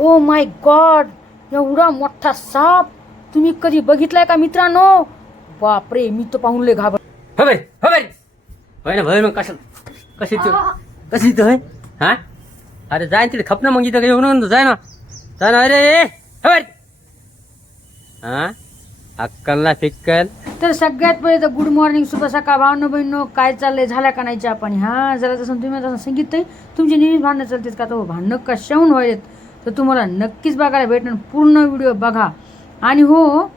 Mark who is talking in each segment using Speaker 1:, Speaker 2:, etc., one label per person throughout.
Speaker 1: Oh my God एवढा मोठा साप. तुम्ही कधी बघितलाय का मित्रांनो? बापरे मी तर पाहून लय घाबर
Speaker 2: हो बाई हो बाई. होय ना होय मग कसं कशी तू? कशी तू होय? हा? अरे जाय तिथे खप ना मग इथं येऊन जाय ना. जाय ना अरे ए, हो हा? अक्कल ना फिक्कल.
Speaker 1: तर सगळ्यात पहिले तर गुड मॉर्निंग शुभ सकाळ भावनो बहिणो काय चाललंय झाल्या का नाही चहा पाणी? हा जरा तसं तुम्ही आता सांगितलंय तुमची नेहमी भांडणं चालतेत का? तर भांडणं कशाहून व्हायलेत? तर तुम्हाला नक्कीच बघायला भेटणार पूर्ण व्हिडिओ बघा. आणि हो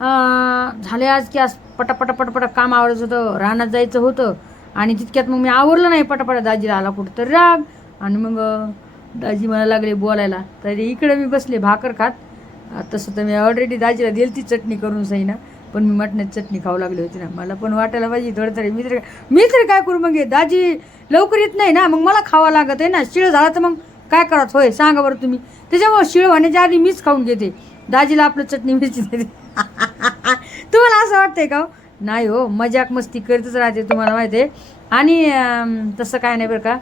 Speaker 1: झाले आज की आज पटापटा पटापटा काम आवडायचं होतं रानात जायचं होतं. आणि तितक्यात मग मी आवरलं नाही पटापटा. दाजीला आला कुठं तर राग. आणि मग दाजी मला लागले बोलायला तर इकडे मी बसले भाकर खात. तसं तर मी ऑलरेडी दाजीला दिली ती चटणी करून सही ना पण मी मटणात चटणी खाऊ लागली होती ना. मला पण वाटायला पाहिजे थोडं तरी. मी तरी मी तरी काय करू मग दाजी लवकर येत नाही ना. मग मला खावं लागत आहे ना. शिळ झाला तर मग काय करत होय सांगा बरं तुम्ही. त्याच्यामुळे शिळ होण्याच्या आधी मीच खाऊन घेते. दाजीला आपलं चटणी मिरची देते. तुम्हाला असं वाटतंय का हो? नाही हो मजाक मस्ती करतच राहते तुम्हाला माहिती आहे. आणि तसं काय नाही बरं का.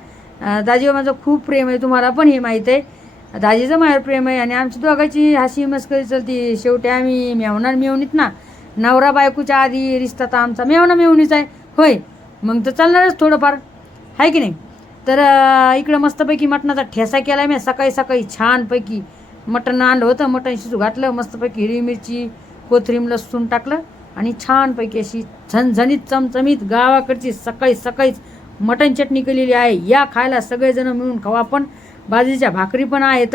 Speaker 1: दाजीवर माझं खूप प्रेम आहे तुम्हाला पण हे माहीत आहे. दाजीचं माझ्यावर प्रेम आहे आणि आमची दोघांची हसी मस्करी चलती. शेवटी आम्ही मेवणार मेवणीत ना. नवरा बायकोच्या आधी रिश्ता तर आमचा मेवणा मेवणीचा आहे. होय मग तर चालणारच थोडंफार. आहे की नाही? तर इकडं मस्तपैकी मटणाचा ठेसा केला मी. सकाळी सकाळी छानपैकी मटण आणलं होतं. मटण शिजू घातलं मस्तपैकी हिरवी मिरची कोथिंबीर लसूण टाकलं आणि छानपैकी अशी झणझणीत चमचमीत गावाकडची सकाळी सकाळीच मटण चटणी केलेली आहे. या खायला सगळेजण मिळून खाऊ आपण. बाजरीच्या भाकरी पण आहेत.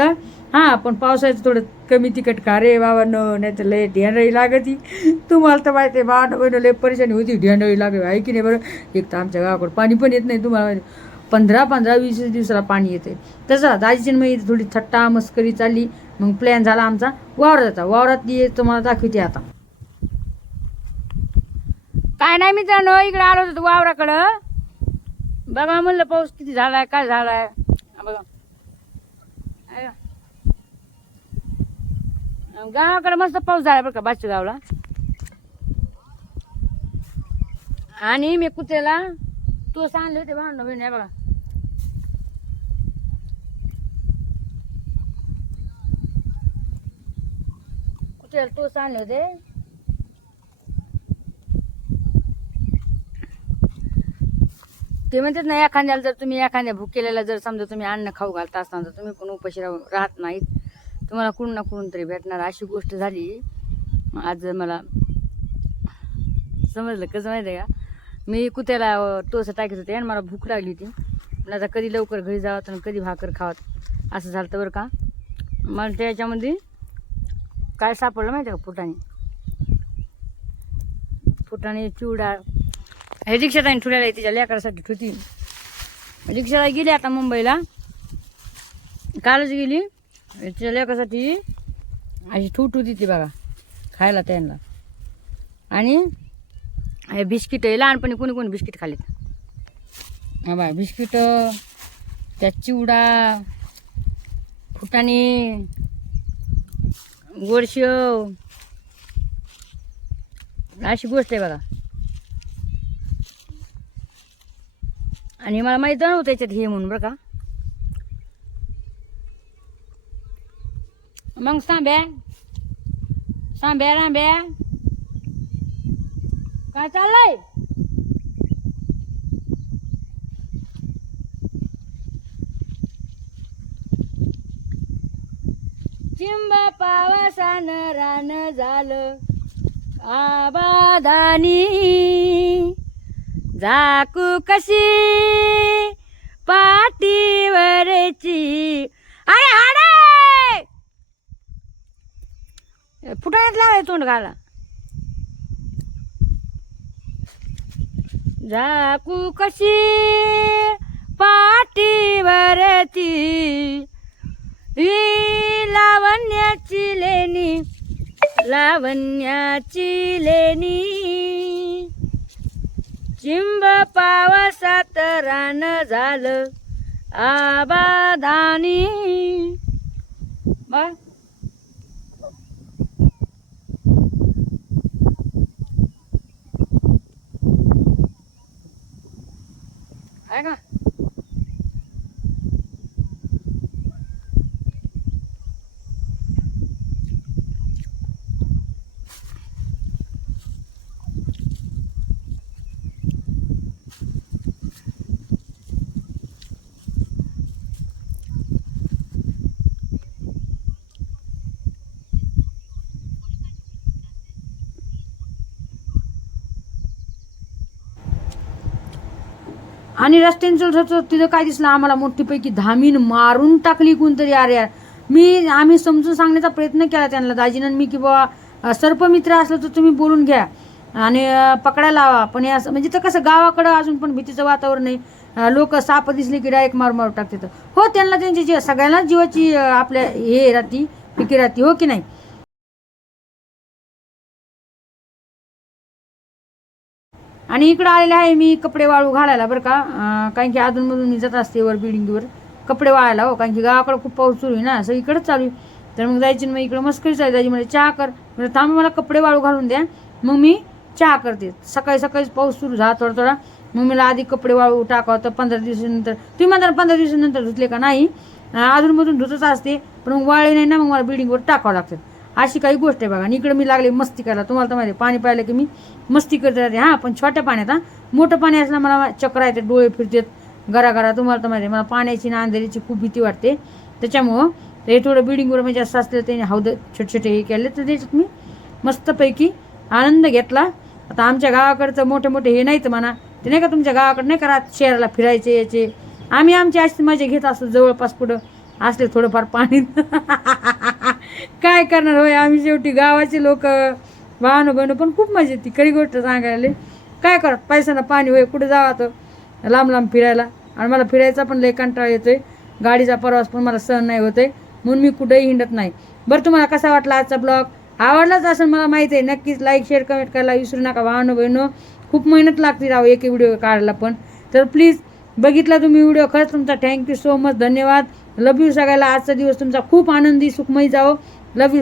Speaker 1: हां पण पावसाळ्याचं थोडं कमी तिखट का रे बाबा न नाही तर लय ढेंडळी लागती. तुम्हाला तर माहिती आहे बाबा बहिण लय परेशानी होती. ढेंडळी लागे आहे की नाही बरं? एक तर आमच्या गावाकडं पाणी पण येत नाही. तुम्हाला माहिती पंधरा पंधरा वीस वीस दिवसाला पाणी येते तसं दाजीची मग थोडी थट्टा मस्करी चालली. मग प्लॅन झाला आमचा. वावराचा वावरात ये तुम्हाला दाखवते आता. काय नाही मित्रांनो इकडे आलो होतो वावराकडं. बघा म्हणलं पाऊस किती झालाय काय झालाय. आहे बघा. गावाकडे मस्त पाऊस झाला बरं का बाजच्या गावला. आणि मी कुत्र्याला तो सांगले होते भांडण बहिणी आहे बघा. चल तू सांगले दे ते म्हणतात ना एखाद्याला जर तुम्ही एखाद्या भुकेलेला जर समजा तुम्ही अन्न खाऊ घालता असताना तर तुम्ही पण उपाशी राहत नाहीत. तुम्हाला कुठून ना कुठून तरी भेटणार. अशी गोष्ट झाली. आज मला समजलं कसं माहिती आहे का? मी कुत्याला टोस टाकत होते आणि मला भूक लागली होती. आता कधी लवकर घरी जावं आणि कधी भाकर खावत असं झालं तर बरं का? मला त्याच्यामध्ये काय सापडलं माहिती आहे का फुटाणे? फुटाणे चिवडा. हे रिक्षात आणि ठुल्याला तिच्या लेकरासाठी ठुती रिक्षाला गेली आता मुंबईला. कालच गेली. तिच्या लेकरासाठी अशी ठूट होती ती बघा खायला त्यांना. आणि हे बिस्किट लहानपणी कोणी कोणी बिस्किट खाल्लेत हा बा बिस्किट त्या चिवडा फुटाणी गोडशेव हो. अशी गोष्ट आहे बघा. आणि मला माहीत नव्हतं त्याच्यात हे म्हणून बरं का. मग सांब्या. सांब्या रांब्या. काय चाललंय? चिंब पावसान रान झालं. आबाधानी झाकू कशी? पाठीवरची. अरे हाडे! फुटाण्यात लावाय तोंड घाला. झाकू कशी? पाठीवरती लावण्याची लेणी लावण्याची लेणी. चिंब पावसात रान झालं आबादानी. आणि रस्त्यांचं तिथं काय दिसलं आम्हाला? मोठीपैकी धामीन मारून टाकली कोणतरी अरे यार मी आम्ही समजून सांगण्याचा प्रयत्न केला त्यांना. दाजीनं मी की बाबा सर्पमित्र असलं तर तुम्ही बोलून घ्या. आणि पकडायला लावा. पण या असं म्हणजे तर कसं गावाकडं अजून पण भीतीचं वातावरण आहे लोक साप दिसले की डायरेक्ट मार मारू टाकतात. हो त्यांना त्यांची जी सगळ्यांना जीवाची आपल्या हे राहती फिकी राहते हो की नाही? आणि इकडं आलेले आहे मी कपडे वाळू घालायला बरं का. कारण की अधूनमधून मी जात असते वर बिल्डिंगवर कपडे वाळायला हो कारण की गावाकडं खूप पाऊस सुरू आहे ना असं इकडंच चालू आहे. तर मग जायची मग इकडं मस्करी चालू जायची म्हणजे चहा कर. म्हणजे थांब मला कपडे वाळू घालून द्या. मग मी चहा करते. सकाळी सकाळीच पाऊस सुरू झाला थोडा थोडा मग मला आधी कपडे वाळू टाकावं तर पंधरा दिवसानंतर तुम्ही म्हणता पंधरा दिवसानंतर धुतले का? नाही. अधूनमधून धुतच असते. पण मग वाळे नाही ना मग मला बिल्डिंगवर टाकावं लागतं. अशी काही गोष्ट आहे बघा. आणि इकडं मी लागले मस्ती करायला. तुम्हाला तर माहिती पाणी पाहिलं की मी मस्ती करते राहते. हां पण छोट्या पाण्यात हां. मोठं पाणी असलं मला चक्र येते डोळे फिरतात घरा घरा तुम्हाला तर माहिती मला पाण्याची ना अंधेरीची खूप भीती वाटते. त्याच्यामुळं ते थोडं बिल्डिंगवर म्हणजे असं असलं त्याने हौद छोटे छोटे हे केले तर त्याच्यात मी मस्तपैकी आनंद घेतला. आता आमच्या गावाकडचं मोठे मोठे हे नाहीत म्हणा. ते नाही का तुमच्या गावाकडे नाही का शहराला फिरायचे याचे आम्ही आमची अशी मजा घेत असतो जवळपास पुढं. असले थोडंफार पाणी. काय करणार? होय आम्ही शेवटी गावाचे लोक वाहन बनू पण खूप मजा येते. खरी गोष्ट सांगायला काय करा? पैशानं पाणी होय कुठे जावं तर लांब लांब फिरायला. आणि मला फिरायचा पण लय कंटाळा आहे गाडीचा प्रवास पण मला सहन नाही होत आहे म्हणून मी कुठेही हिंडत नाही. बरं तुम्हाला कसा वाटला आजचा ब्लॉग? आवडलाच असं मला माहिती आहे. नक्कीच लाईक शेअर कमेंट करायला विसरू नका वाहनं बहिणं खूप मेहनत लागते राव एक व्हिडिओ काढायला पण. तर प्लीज बघितला तुम्ही व्हिडिओ खरंच तुमचा. थँक्यू सो मच धन्यवाद. लव यू सगळ्याला. आजचा दिवस तुमचा खूप आनंदी सुखमयी जाओ लव यू